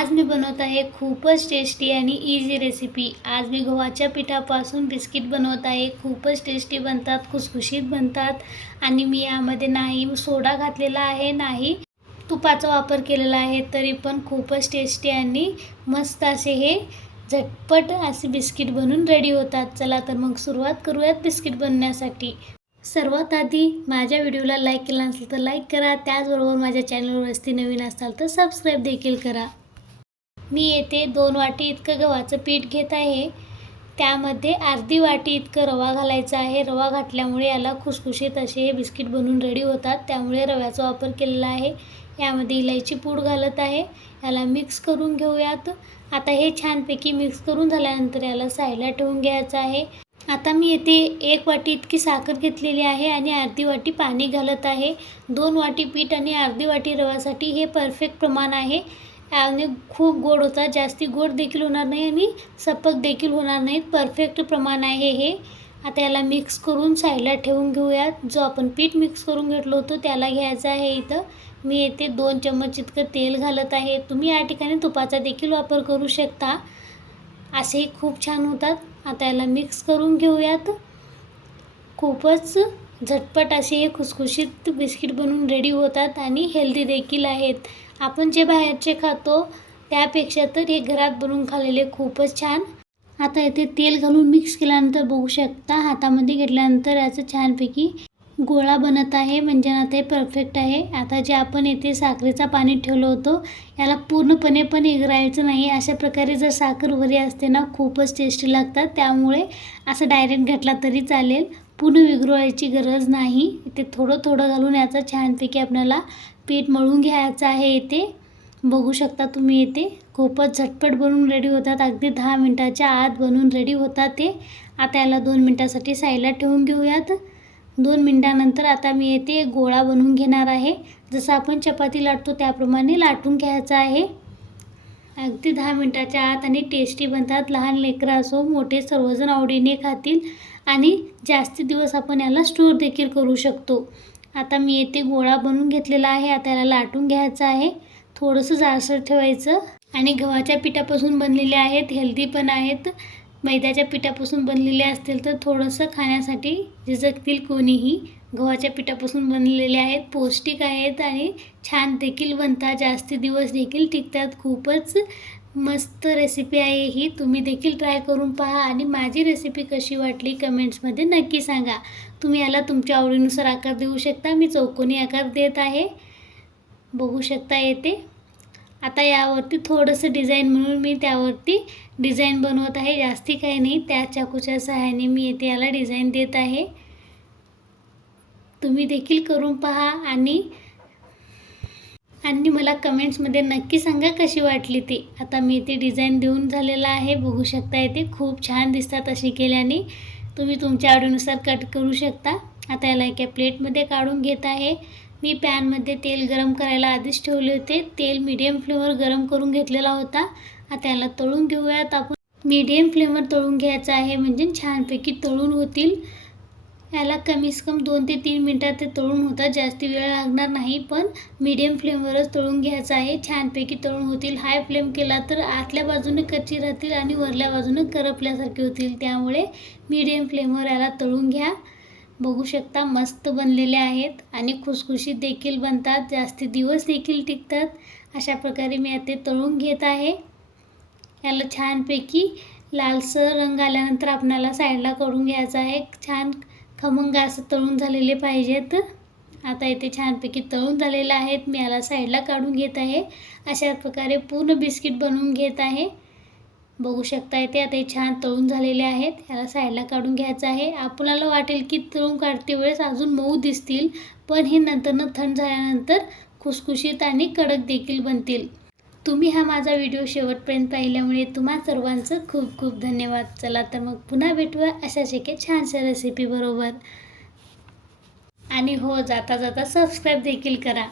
आज मी बनवत आहे खूपच टेस्टी आणि इझी रेसिपी आज मी गव्हाच्या पिठापासून बिस्किट बनवत आहे. खूपच टेस्टी बनतात खुसखुशीत बनतात. आणि मी यामध्ये नाही सोडा घातलेला आहे नाही तुपाचा वापर केलेला आहे. तरी पण खूपच टेस्टी आणि मस्त असे हे झटपट असे बिस्किट बनून रेडी होतात. चला तर मग सुरुवात करूयात बिस्किट बनवण्यासाठी सर्वात आधी माझ्या व्हिडिओला लाईक केला नसेल तर लाईक करा. त्याचबरोबर माझ्या चॅनलवर वस्ती नवीन असाल तर सबस्क्राईब देखील करा. मी येथे दोन वाटी इतकं गव्हाचं पीठ घेत आहे. त्यामध्ये अर्धी वाटी इतकं रवा घालायचा आहे. रवा घातल्यामुळे याला खुसखुशीत असे हे बिस्किट बनवून रेडी होतात. त्यामुळे रव्याचा वापर केलेला आहे. यामध्ये इलायची पूड घालत आहे. याला मिक्स करून घेऊयात. आता हे छानपैकी मिक्स करून झाल्यानंतर याला साईडला ठेवून घ्यायचं आहे. आता मी येथे एक वाटी इतकी साखर घेतलेली आहे आणि अर्धी वाटी पाणी घालत आहे. दोन वाटी पीठ आणि अर्धी वाटी रव्यासाठी हे परफेक्ट प्रमाण आहे. आणि खूप गोड होतात जास्ती गोड देखील होणार नाही आणि सपक देखील होणार नाहीत. परफेक्ट प्रमाण आहे हे. आता याला मिक्स करून साईडला ठेवून घेऊयात. जो आपण पीठ मिक्स करून घेतलं होतं त्याला घ्यायचं आहे इथं. मी येथे दोन चम्मच इतकं तेल घालत आहे. तुम्ही या ठिकाणी तुपाचा देखील वापर करू शकता. असेही खूप छान होतात. आता याला मिक्स करून घेऊयात. खूपच झटपट असे हे खुसखुशीत बिस्किट बनवून रेडी होतात आणि हेल्दी देखील आहेत. आपण जे बाहेरचे खातो त्यापेक्षा तर हे घरात बनवून खाल्लेले खूपच छान. आता इथे तेल घालून मिक्स केल्यानंतर बघू शकता हातामध्ये घेतल्यानंतर याचं छानपैकी गोळा बनत आहे म्हणजे ना हे परफेक्ट आहे. आता जे आपण येथे साखरेचा पाणी ठेवलं होतं याला पूर्णपणे पण इगरायचं नाही. अशा प्रकारे जर साखर वरी असते ना खूपच टेस्टी लागतात. त्यामुळे असं डायरेक्ट घातला तरी चालेल. पूर्ण विगरवायची गरज नाही. इथे थोडं थोडं घालून याचं छानपैकी आपल्याला पीठ मळून घ्यायचं आहे इथे. बघू शकता तुम्ही इथे. खूपच झटपट बनवून रेडी होतात. अगदी दहा मिनटाच्या आत बनवून रेडी होतात ते. आता याला दोन मिनटासाठी साईडला ठेवून घेऊयात. दोन मिनटानंतर आता मी येथे गोळा बनवून घेणार आहे. जसं आपण चपाती लाटतो त्याप्रमाणे लाटून घ्यायचं आहे. अगदी दहा मिनटाच्या आत आणि टेस्टी बनतात. लहान लेकरं असो मोठे सर्वजण आवडीने खातील. आणि जास्ती दिवस आपण याला स्टोर देखील करू शकतो. आता मी येथे गोळा बनवून घेतलेला आहे. आता याला लाटून घ्यायचं आहे. थोडंसं जाडसर ठेवायचं. आणि गव्हाच्या पिठापासून बनलेले आहेत. हेल्दी पण आहेत. मैद्याच्या पिठापासून बनलेले असतील तर थोडंसं खाण्यासाठी झिजकतील कोणीही. गव्हाच्या पिठापासून बनलेले आहेत. पौष्टिक आहेत आणि छान देखील बनतात. जास्ती दिवस देखील टिकतात. खूपच मस्त रेसिपी आहे ही. तुम्ही देखील ट्राय करून पहा आणि माझी रेसिपी कशी वाटली कमेंट्समध्ये नक्की सांगा. तुम्ही याला तुमच्या आवडीनुसार आकार देऊ शकता. मी चौकोनी आकार देत आहे. बघू शकता येते. आता यावरती थोडंसं डिझाईन म्हणून मी त्यावरती डिझाईन बनवत आहे. जास्ती काही नाही. त्या चाकूच्या सहाय्याने मी येथे याला डिझाईन देत आहे. तुम्ही देखील करून पहा आणि आणि मला कमेंट्समध्ये नक्की सांगा कशी वाटली ती. आता मी ते डिझाईन देऊन झालेला आहे बघू शकता येते खूप छान दिसतात अशी केल्याने. तुम्ही तुमच्या आवडीनुसार कट करू शकता. आता याला एका प्लेटमध्ये काढून घेत आहे. मी पॅनमध्ये तेल गरम करायला आधीच ठेवले होते. तेल मीडियम फ्लेमवर गरम करून घेतलेला होता. आता याला तळून घेऊयात आपण. मीडियम फ्लेमवर तळून घ्यायचं आहे म्हणजे छानपैकी तळून होतील. याला कमीत कम दोन ते तीन मिनटात ते तळून होतात. जास्त वेळ लागणार नाही पण मीडियम फ्लेमवरच तळून घ्यायचं आहे. छानपैकी तळून होतील. हाय फ्लेम केला तर आतल्या बाजूने कच्ची राहतील आणि वरल्या बाजूने करपल्यासारखे होतील. त्यामुळे मीडियम फ्लेमवर याला तळून घ्या. बघू शकता मस्त बनलेले आहेत आणि खुसखुशीत देखील बनतात. जास्ती दिवस देखील टिकतात. अशा प्रकारे मी ते तळून घेत आहे. याला छानपैकी लालसर रंग आल्यानंतर आपणाला साईडला करून घ्यायचा आहे. छान खमंग असं तळून झालेले पाहिजेत. आता इथे छानपैकी तळून झालेले आहेत. मी याला साईडला काढून घेत आहे. अशा प्रकारे पूर्ण बिस्किट बनवून घेत आहे. बघू शकता इथे आता हे छान तळून झालेले आहेत. याला साईडला काढून घ्यायचं आहे. आपल्याला वाटेल की तळून काढते वेळेस अजून मऊ दिसतील. पण हे नंतरनं थंड झाल्यानंतर खुसखुशीत आणि कडक देखील बनतील. तुम्ही हा माझा व्हिडिओ शेवटपर्यंत पाहिल्यामुळे तुम्हा सर्वांचं खूप खूप धन्यवाद. चला तर मग पुन्हा भेटूया अशाच एके छानशा रेसिपी बरोबर. आणि हो जाता जाता सबस्क्राईब देखील करा.